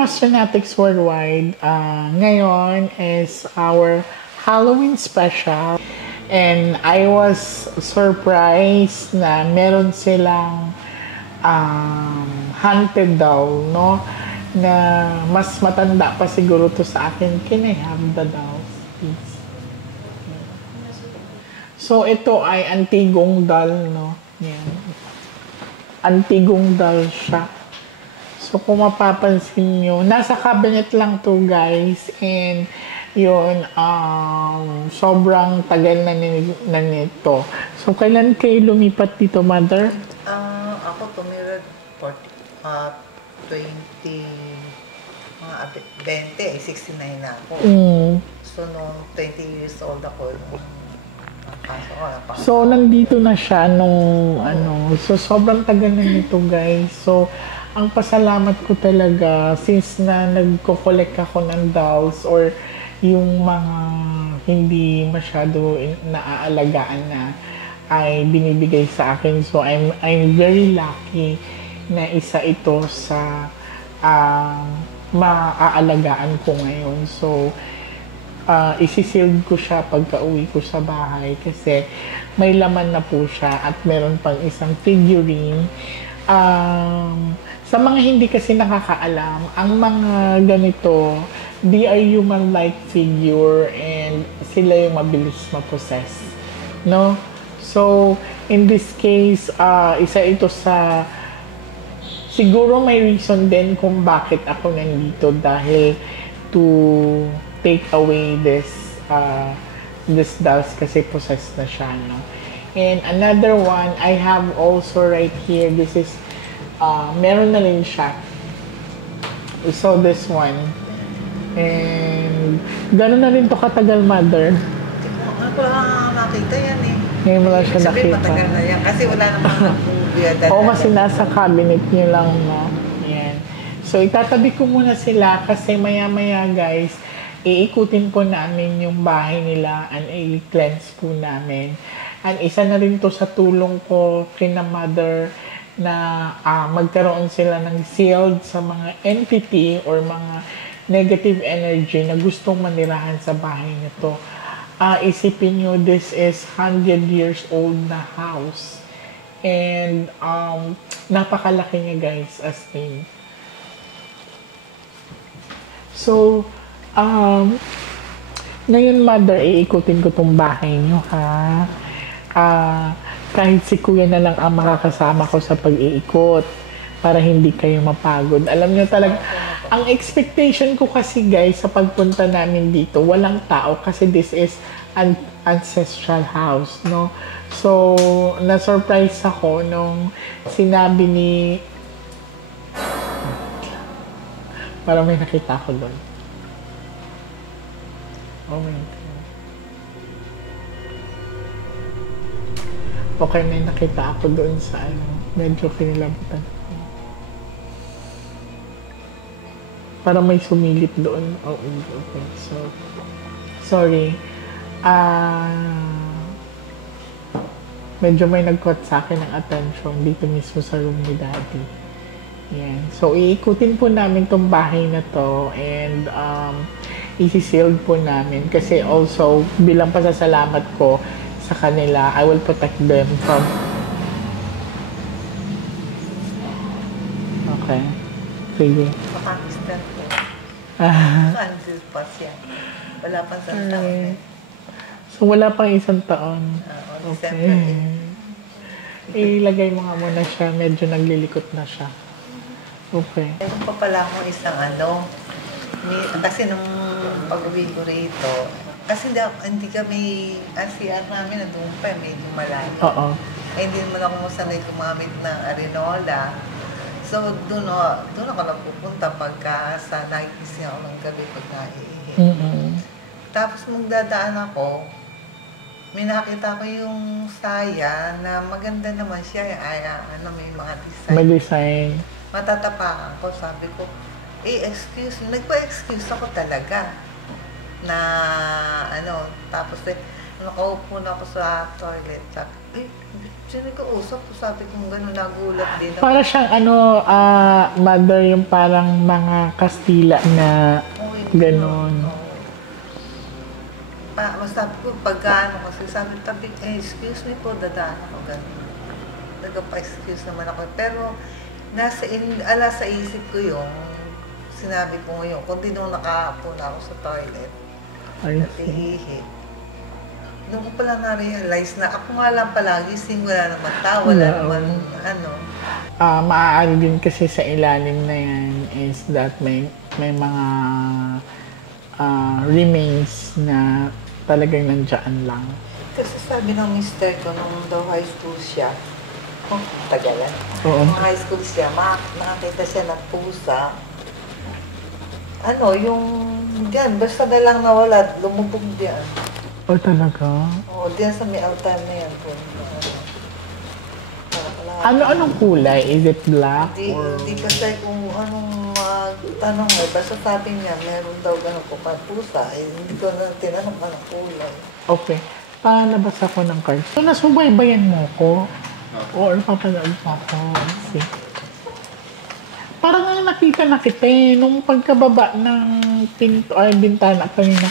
Astronauts Worldwide, ngayon is our Halloween special. And I was surprised na meron silang haunted doll, no? Na mas matanda pa siguro to sa akin. Can I have the dolls, please? So, ito ay antigong doll, no? Yan. Antigong doll siya. So, kung mapapansin nyo, nasa cabinet lang to, guys. And, yun, sobrang tagal na nito. So, kailan kayo lumipat dito, Mother? Ako tumira 20, 69 na ako. So, nung 20 years old ako, so, nandito na siya nung, so, sobrang tagal na nito, guys. So, ang pasalamat ko talaga, since na nagko-collect ako ng dolls or yung mga hindi masyado naaalagaan na ay binibigay sa akin. So, I'm very lucky na isa ito sa maaalagaan ko ngayon. So, isisealed ko siya pagka-uwi ko sa bahay kasi may laman na po siya at meron pang isang figurine. Sa mga hindi kasi nakakaalam, ang mga ganito, they are human-like figure and sila yung mabilis ma-possess, no? So, in this case, isa ito sa, siguro may reason din kung bakit ako nandito dahil to take away this dolls kasi possessed na siya, no? And another one, I have also right here, this is, meron na rin siya. So, this one. And, gano'n na rin to katagal, Mother? Ako lang nakita yan eh. Ngayon mo lang siya nakita. Matagal na yan. Kasi wala namang biyada. Oo, kasi nasa cabinet niyo lang, no? Yan. So, itatabi ko muna sila kasi maya-maya, guys, iikutin po namin yung bahay nila and i-cleanse po namin. And isa na rin to sa tulong ko kina Mother na magkaroon sila ng shield sa mga entity or mga negative energy na gustong manirahan sa bahay nito. Isipin nyo, this is 100 years old na house. And napakalaki niya, guys, as in. So, ngayon, Mother, iikutin ko tong bahay nyo, ha? Kahit si Kuya na lang ang makakasama ko sa pag-iikot para hindi kayo mapagod. Alam nyo talaga, ang expectation ko kasi, guys, sa pagpunta namin dito, walang tao kasi this is an ancestral house, no? So, na-surprise ako nung sinabi ni... Parang may nakita ko doon. Oh my God. Okay, may nakita ako doon sa medyo kinilabutan ko. Parang may sumilip doon. Oh, okay. So, sorry. Medyo may nag-caught sa akin ng attention dito mismo sa room ni Daddy. Yan. So, iikutin po namin tong bahay na to and isi-sealed po namin kasi also bilang pasasalamat ko sa kanila, I will protect them from... Okay. Sige. Pakistan ko. Kansas pa siya. Wala pang isang taon. So, wala pang isang taon. Okay. Ilagay mo nga muna siya. Medyo naglilikot na siya. Okay. Mayroon pa pala akong isang kasi nung pag-uwi ko rito, kasi hindi kami, CR namin nandun pa, medyo malayo. Oo. Eh, hindi naman ako sanay gumamit ng arenola. So, doon ako lang pupunta pagka sa nagising ako ng gabi pag naiihi. Tapos magdadaan ako, may nakita ko yung saya na maganda naman siya. May mga design. May design. Matatapakan ko, sabi ko, excuse me. Nagpa-excuse ako talaga. Na tapos nakaupo na ako sa toilet. Sabi, sino ka usap? Sabi ko gano'n, nagulat din ako. Para siyang mother, yung parang mga Kastila na gano'n. Sabi ko, pagkano kasi sabi, excuse me po, dadaan ako gano'n. Nagpa-excuse naman ako. Pero, sa isip ko yung sinabi ko ngayon, kung di nung nakaapo na ako sa toilet, natihihi. Noong ko pala na-realize na ako nga lang palagi, wala naman tao, wala naman maaari din kasi sa ilalim na yan is that may mga remains na talagang nandiyan lang. Kasi sabi ng mister ko, nung daw high school siya, tagalan. Oo. Nung high school siya, nakakita siya ng pusa. Yung diyan, basta na lang nawala, lumubog diyan. Talaga? Oo, diyan sa may altar na yan po. Anong kulay? Is it black? Hindi kasi kung anong tanong basta sabi niya, meron daw ganun po pusa. Hindi ko na tinanong anong kulay. Okay. Palabas ako ng card. So, nasubaybayan mo ko? O napapanood pa ako? See? Parang nakita na kita nung pagkababa ng pinto ay bintana kanina.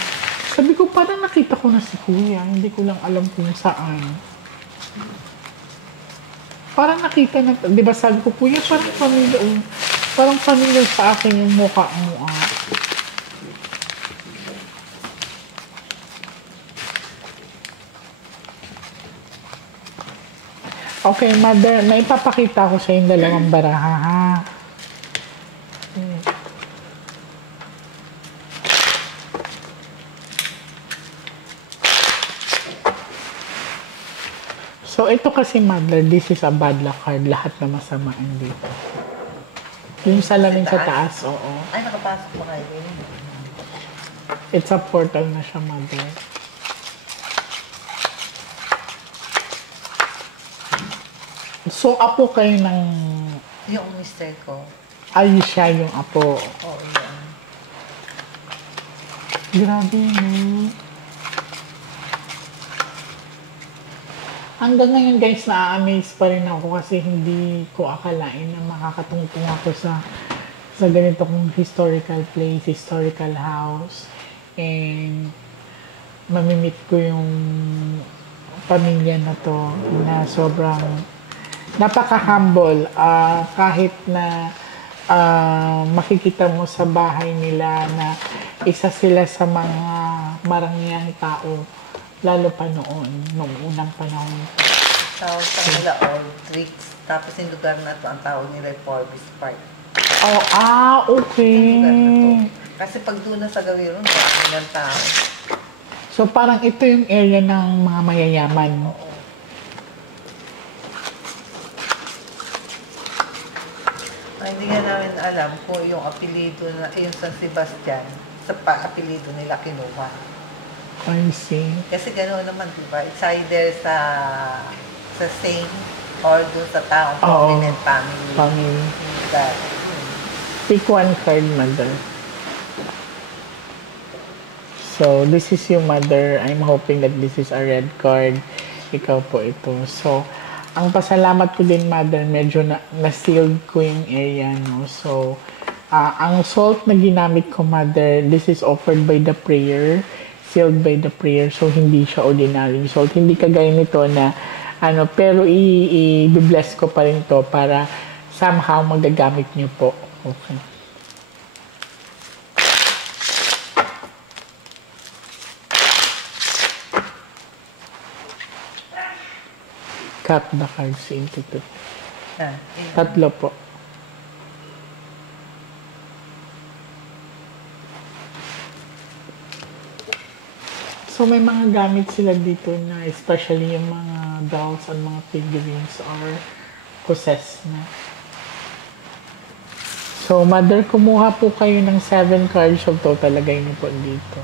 Sabi ko, parang nakita ko na si Kuya. Hindi ko lang alam kung saan. Parang nakita na, di ba sabi ko, Kuya, parang familiar sa akin yung mukha mo. Okay, Mother, may ipapakita ko sa yung dalawang baraha, ha? So, ito kasi, Mother, this is a bad luck card. Lahat na masama dito. Yung salamin sa taas, oo. Ay, nakapasok pa kayo din. It's a portal na siya, Mother. So, apo kayo ng... Yung mister ko. Ay, siya yung apo. Oo, yan. Grabe, no? Hanggang ngayon, guys, na-amaze pa rin ako kasi hindi ko akalain na makakatungtong ako sa ganito kong historical place, historical house. And mamimit ko yung pamilya na to na sobrang napaka-humble. Kahit na makikita mo sa bahay nila na isa sila sa mga marangyang tao, lalo pa noon, noong unang panahon. Tawag sa nila Old Tricks. Tapos yung lugar na to, ang tawag nila Forbes Park. Okay. Kasi pag doon na sa Gawiro, ng tao. So parang ito yung area ng mga mayayaman. Oo. Hindi nga namin alam kung yung apelido na, yung San Sebastian, sa apelido nila kinuha. I see. Kasi gano'n naman, di ba? It's either sa saint or doon sa taong prominent family. Pick one card, Mother. So, this is your mother. I'm hoping that this is a red card. Ikaw po ito. So, ang pasalamat ko din, Mother, medyo na-sealed ko yung area, no? So, ang salt na ginamit ko, Mother, this is offered by the prayer. Sealed by the prayer, so hindi siya ordinary salt. Hindi kagaya nito na pero i-bless ko pa rin to para somehow magagamit niyo po. Okay. Cut the cards into two. Tatlo po. So, may mga gamit sila dito na especially yung mga dolls and mga figurines or possessed na. So, Mother, kumuha po kayo ng 7 cards of total. Lagay niyo po dito.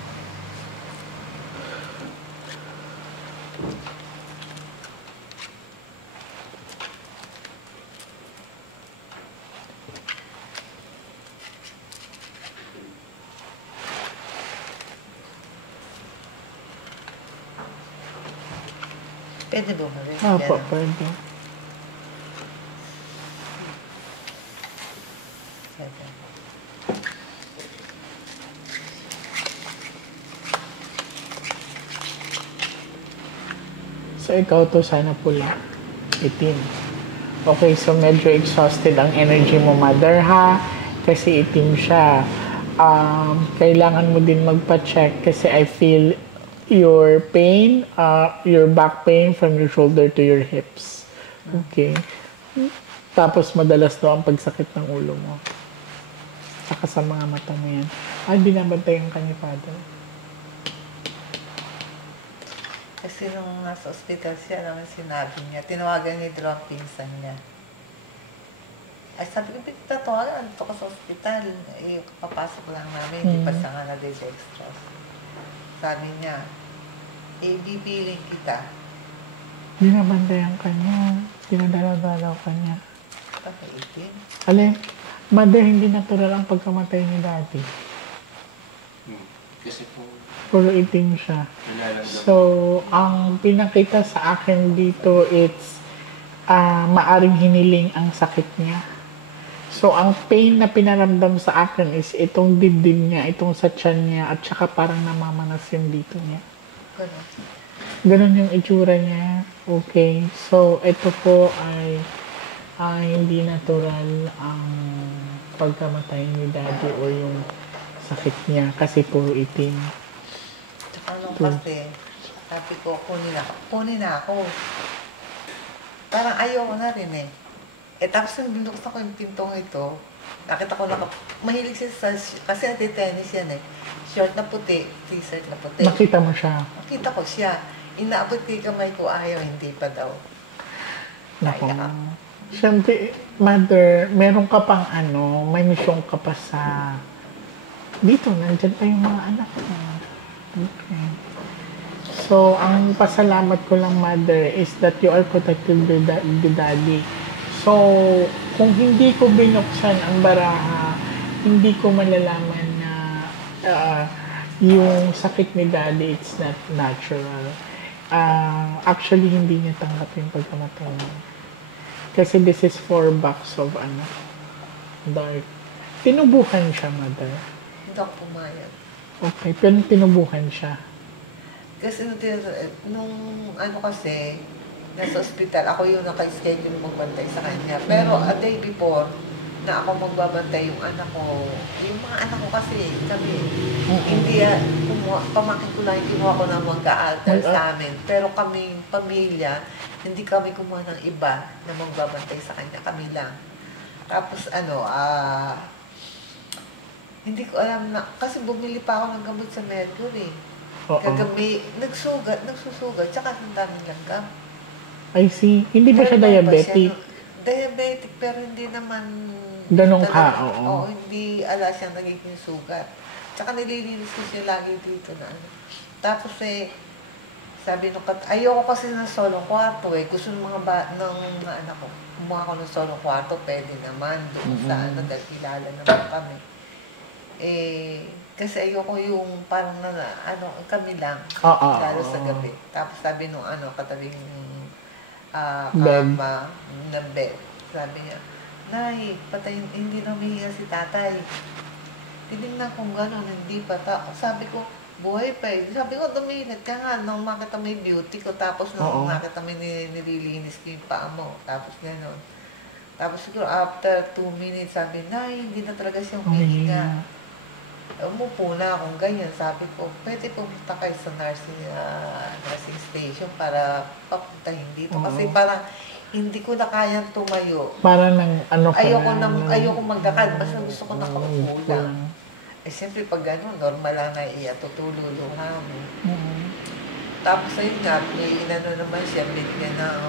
Pwede bumalik. Opo, Ganun. pwede. Pwede. So, ikaw to sana pula. Itim. Okay, so medyo exhausted ang energy mo, mother, ha? Kasi itim siya. Kailangan mo din magpa-check kasi I feel your pain, your back pain from your shoulder to your hips. Okay. Tapos madalas daw ang pagsakit ng ulo mo. Saka sa mga mata mo yan. Ay, binabantayan ka ni father. Kasi nung nasa ospital siya, naman sinabi niya, tinawagan niya yung pinsan niya. Ay, sabi ko, tatawagan, ito ka sa ospital. Eh, papasok lang namin, hindi pa siya nga na-dextrose. Sabi niya, eh, bipiling kita. Binabantayan ka niya. Dinadalaw ka niya. Pakaitin. Alin, mother, hindi natural ang pagkamatay ni daddy. Kasi po, Puro itim siya. So, ang pinakita sa akin dito, it's maaring hiniling ang sakit niya. So, ang pain na pinaramdam sa akin is itong dibdib niya, itong sa tiyan niya, at saka parang namamanas yung dito niya. Ganun. Ganon yung itsura niya. Okay. So, ito po ay hindi natural ang pagkamatay ni daddy o yung sakit niya kasi puro itim. Tsaka nung kasi, sabi ko, kunin na ako. Parang ayoko na rin eh. Eh tapos nung binuksan ko yung pintong ito, nakita ko mahilig siya kasi nati-tennis yan eh. Short na puti, t-shirt na puti. Nakita mo siya. Nakita ko siya. Inaabot ko yung kamay ko, ayaw, hindi pa daw. Nako. Kaya. Siyempre, mother, meron ka pang may misyon ka pa sa dito, nandyan pa yung mga anak mo. Okay. So, ang pasalamat ko lang, mother, is that you are protected with the daddy. So, kung hindi ko binuksan ang baraha, hindi ko malalaman na yung sakit ni daddy, it's not natural. Actually, hindi niya tanggap yung pagkamatay niya. Kasi this is 4 box of dark. Tinubuhan siya, mother. Hindi ako pumayag. Okay, pero tinubuhan siya. Kasi nung kasi, nasa ospital, ako yung naka-schedule magbantay sa kanya. Pero a day before, na ako magbabantay yung anak ko, yung mga anak ko kasi, kami, hindi, pamangkin ko lang, kinuha ko ng mag-aalter sa amin. Pero kami, pamilya, hindi kami kumuha ng iba na magbabantay sa kanya, kami lang. Tapos hindi ko alam na, kasi bumili pa ako ng gamot sa Mercury. Kagabi, nagsusugat, tsaka ang daming langgam. I see. Hindi ba siya diabetic? Diabetic, pero hindi naman... Ganun ka, oo. Oo, hindi ala siyang nagiging sugat. Tsaka nililinis ko siya lagi dito na Tapos sabi nung ayoko kasi ng solo kwarto eh. Gusto ng mga anak ko, kumuha ko ng solo kwarto, pwede naman. Doon sa dahil kilala naman kami. Kasi ayoko yung parang kami lang. Lalo sa gabi. Tapos sabi nung katabing kama ng bed. Sabi niya, Nay, patay, hindi na umihinga si tatay. Tinignan kung gano'n, hindi pa. Sabi ko, buhay pa eh. Sabi ko, duminit ka nga nung makita mo yung beauty ko. Tapos nung makita mo nililinis ko yung paa mo. Tapos gano'n. Tapos siguro after 2 minutes, sabi, Nay, hindi na talaga siya umihinga. Umupo na akong ganyan. Sabi ko, pwede pumunta kayo sa nursing station para papuntahin dito. Kasi parang hindi ko na kayang tumayo. Para nang ayoko magdakad. Basta gusto ko nakaupo lang. Siyempre pag gano'n, normal lang na tutululuhan. Tapos ayun nga, may naman siya, binigyan na ako.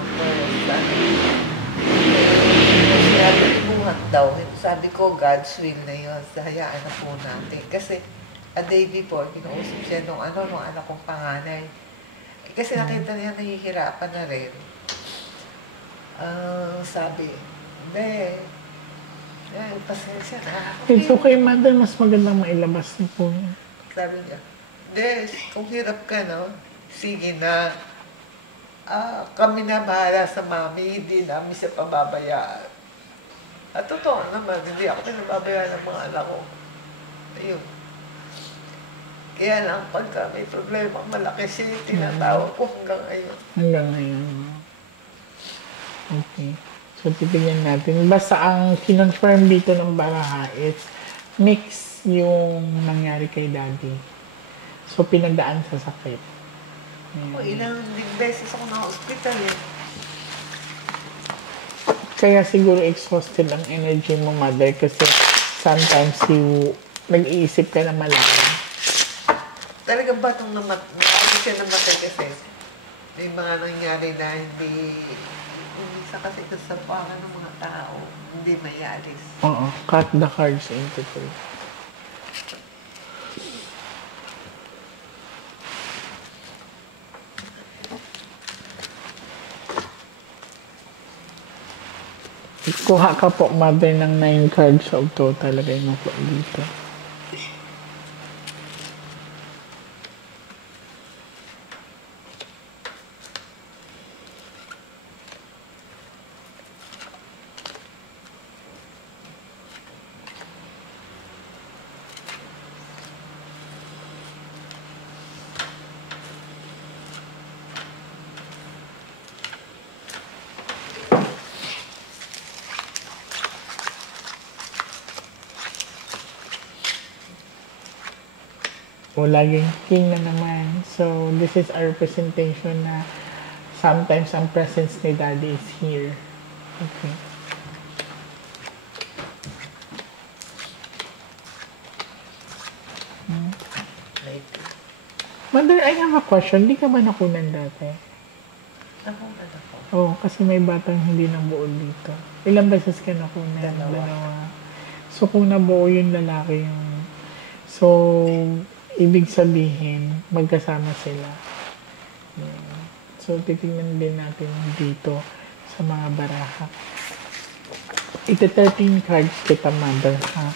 Sinabi, ibuhat daw. Sabi ko, God's will na yun. Hayaan na po natin. Kasi a day before, kinuusap siya nung anak kong panganay. Kasi nakita niya nahihirapan na rin. Sabi, hindi. Pasensya na. It's okay, mother. Mas magandang mailabas niyo po yun. Sabi niya, hindi, kung hirap ka, no? Sige na. kami na bahala sa mami, hindi namin siya pababayaan. At totoo naman, hindi ako pinababayaan ng mga anak ko. Ayun. Kaya lang, pagka may problema, malaki siya, tinatawag ko hanggang ngayon. Hanggang ngayon. Okay. So, titignan natin. Basta ang kinonfirm dito ng baraha is mix yung nangyari kay daddy. So, pinagdaan sa sakit. Ako, ilang beses ako na hospital eh. Kaya siguro exhausted ang energy mo, mother, kasi sometimes nag-iisip ka na malaman. Talagang ba itong siya namatay kasi may mga nangyari na hindi sa kasi sa pangan ng mga tao, hindi mayalis. Oo, cut the cards into two. Kuha ka po, mother, ng 9 cards of total. Lagay mo po dito. O, laging king na naman. So, this is a representation na sometimes ang presence ni daddy is here. Okay. Mother, I have a question. Di ka ba nakunan dati? Nakunan ako. Oo, kasi may batang hindi nabuo dito. Ilang beses ka nakunan? Dalawa. So, kung nabuo yung lalaki yung... So, ibig sabihin, magkasama sila. Yeah. So, titingnan din natin dito sa mga baraha. Ito 13 cards kita, mother, ha?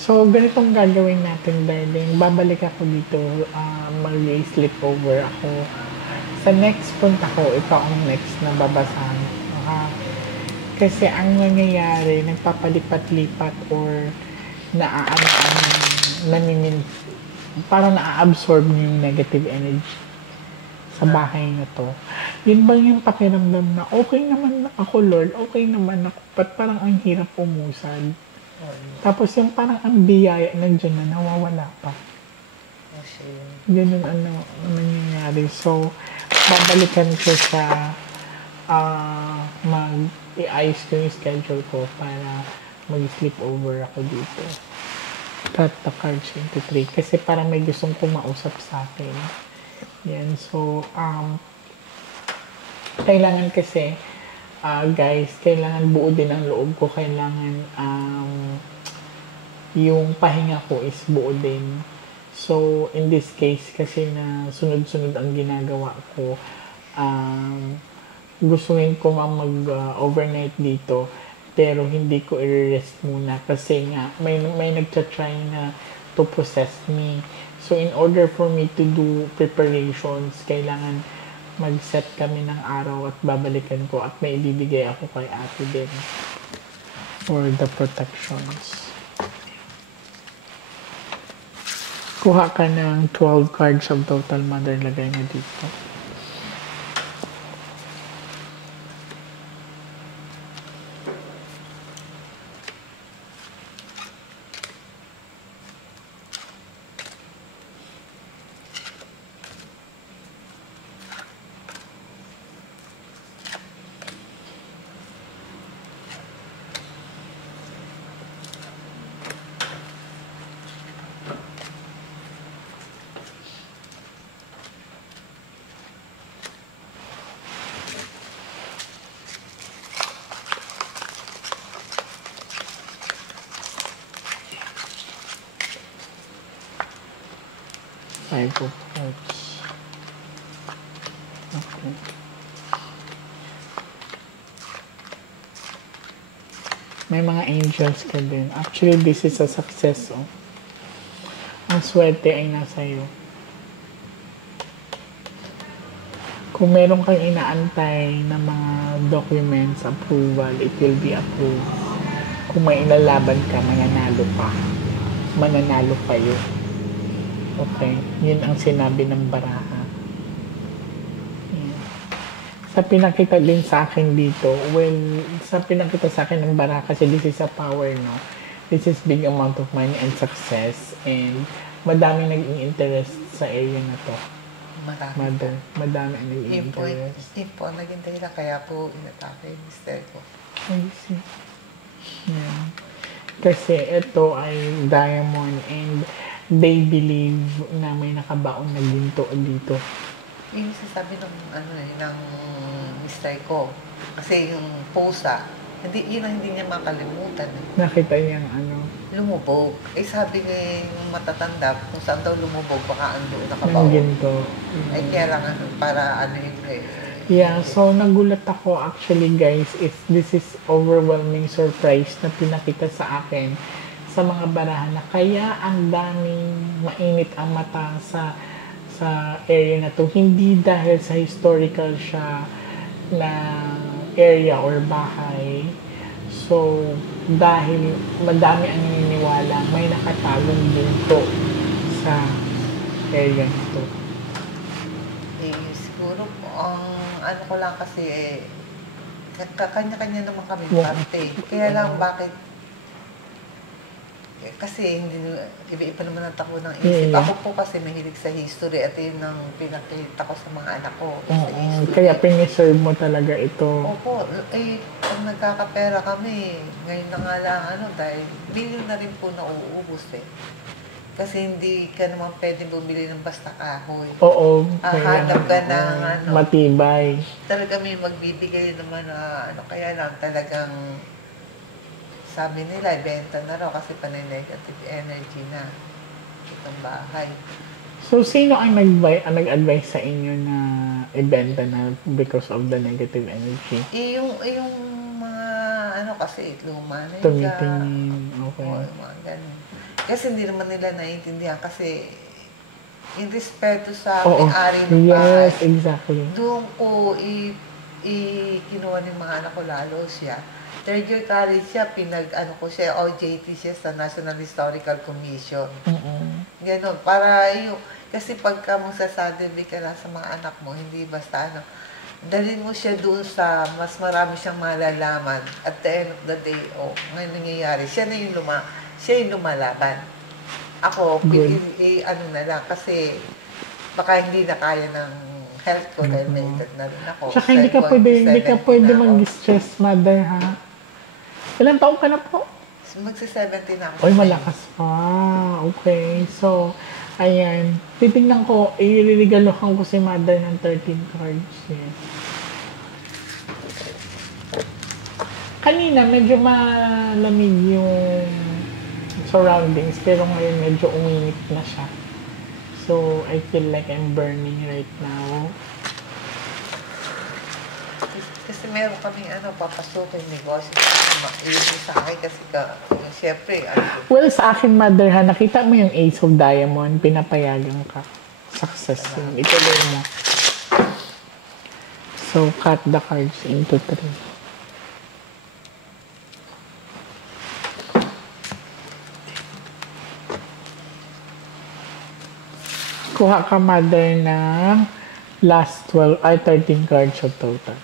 So, ganitong gagawin natin, darling. Babalik ako dito, mag-sleep over ako. Sa next punta ko, ito ang next na babasahan. Kasi ang nangyayari, nagpapalipat-lipat or parang na-absorb yung negative energy sa bahay na to. Yun ba yung pakiramdam na okay naman ako, Lord, okay naman ako, but parang ang hirap umusad. Tapos yung parang ang biyaya nandiyan na nawawala pa. Ganun ang nangyayari. So, babalikan ko sa i-ayos ko yung schedule ko para mag-sleep over ako dito. Cut the cards into 3. Kasi parang may gustong kumausap sa akin. Yan. So, kailangan kasi, guys, kailangan buo din ang loob ko. Kailangan, yung pahinga ko is buo din. So, in this case, kasi na sunod-sunod ang ginagawa ko, gustuin ko mag-overnight dito. Pero hindi ko i-rest muna kasi nga may nagtatry na to possess me. So in order for me to do preparations, kailangan mag-set kami ng araw at babalikan ko at may ibibigay ako kay ate din for the protections. Kuha ka ng 12 cards of total, mother, lagay mo dito. Five of Hearts. Okay. May mga angels ka din. Actually, this is a success. Oh. Ang swerte ay nasa iyo. Kung meron kang inaantay na mga documents approval, it will be approved. Kung may inalaban ka, mananalo pa. Mananalo kayo. Okay? Yun ang sinabi ng baraha. Yan. Sa pinakita din sa akin dito, sa pinakita sa akin ng baraha, kasi this is a power, no? This is big amount of money and success, and madami naging interest sa area na to. Madami ang naging interest. Yun po, naging dahilan, kaya po inatake yung mister ko. I see. Yeah. Kasi ito ay diamond and they believe na may nakabaon na ginto dito. Yung sasabi ng mister ko. Kasi yung pusa, yun ang hindi niya makalimutan. Nakita niyang lumubog. Sabi niya yung matatanda, kung saan daw lumubog, baka ando ng nakabaon. ginto. Kaya lang para yun Yeah, so nagulat ako actually guys, this is overwhelming surprise na pinakita sa akin sa mga barahan na kaya ang daming mainit ang mata sa area na to. Hindi dahil sa historical siya na area or bahay. So, dahil madami ang naniniwala, may nakatagong ginto sa area na to. Siguro ano ko lang kasi kanya-kanya naman kami parte. Kaya lang bakit kasi iba-iba naman ang takbo ng isip. Ako po kasi mahilig sa history at yun ang pinakita ko sa mga anak ko. Kaya piniserve mo talaga ito. Opo. Pag nagkakapera kami, ngayon na nga lang, dahil billion na rin po nauubos Kasi hindi ka naman pwedeng bumili ng basta kahoy. Oo. Hanap ka ng matibay. Talaga may magbibigay naman na kaya lang talagang sabi nila, ibenta na raw kasi panay negative energy na itong bahay. So, sino ang nag-advise sa inyo na ibenta na because of the negative energy? Yung mga kasi luma na tumitingin. Okay. O, mga ganun. Kasi hindi naman nila naiintindihan kasi in respeto sa may-ari ng bahay. Yes, exactly. Doon ko kinuha ng mga anak ko lalo siya. Third year college siya, OJT siya sa National Historical Commission. Ganon, para kasi pagka magsasadibig ka lang sa mga anak mo, hindi basta dalhin mo siya doon sa mas marami siyang malalaman. At the end of the day, ngayon nangyayari, siya yung lumalaban. Ako, na lang, kasi baka hindi na kaya ng health ko dahil may edad na rin ako. Saka hindi ka pwede mag-stress, mother, ha? Ilang taon ka na po? Magsi-70 na ako. Oy, malakas pa. Okay. So, ayan. Titignan ko, iririgalohan ko si mother ng 13 cards. Yes. Kanina, medyo malamig yung surroundings, pero ngayon medyo uminit na siya. So, I feel like I'm burning right now. Kasi meron kaming papasukin negosyo. Iyon sa akin kasi siyempre. Well, sa akin, mother, ha, nakita mo yung Ace of Diamond, pinapayagan ka. Success yun. Ituloy mo. So, cut the cards into 3. Kuha ka, mother, ng last 13 cards of total.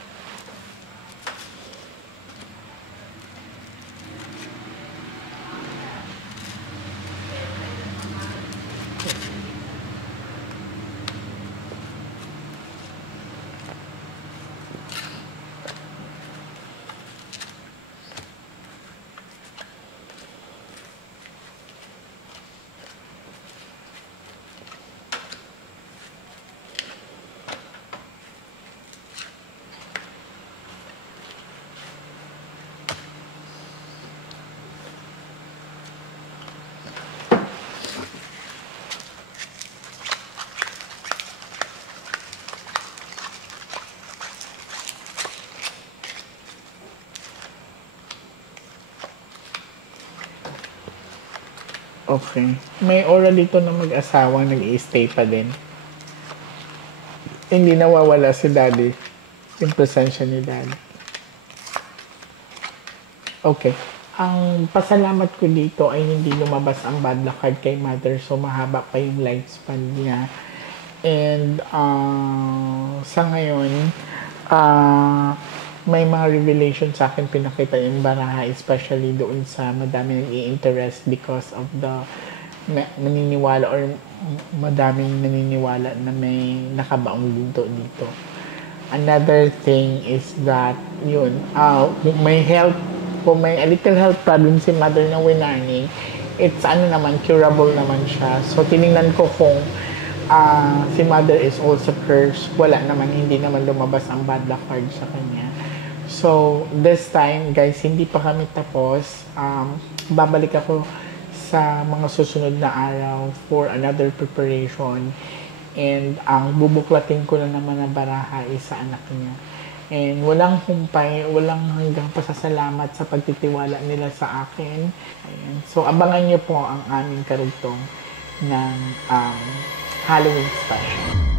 Okay. May aura dito na mag-asawa, nag-i-stay pa din. Hindi nawawala si Daddy. Yung presensya ni Daddy. Okay. Ang pasalamat ko dito ay hindi lumabas ang bad luck card kay Mother. So, mahaba pa yung lifespan niya. And sa ngayon, may mga revelation sa akin pinakita yung baraha, especially doon sa madami nag-i-interest because of the naniniwala or madaming naniniwala na may nakabaong ginto dito. Another thing is that, yun, may health, kung may a little health problem si Mother na winarning, it's curable naman siya. So, tinignan ko kung si Mother is also cursed. Wala naman, hindi naman lumabas ang bad luck card sa kanya. So, this time, guys, hindi pa kami tapos. Babalik ako sa mga susunod na araw for another preparation. And ang bubuklatin ko na naman na baraha is sa anak niya. And walang humpay, walang hanggang pasasalamat sa pagtitiwala nila sa akin. Ayan. So, abangan niyo po ang aming karugtong ng Halloween special.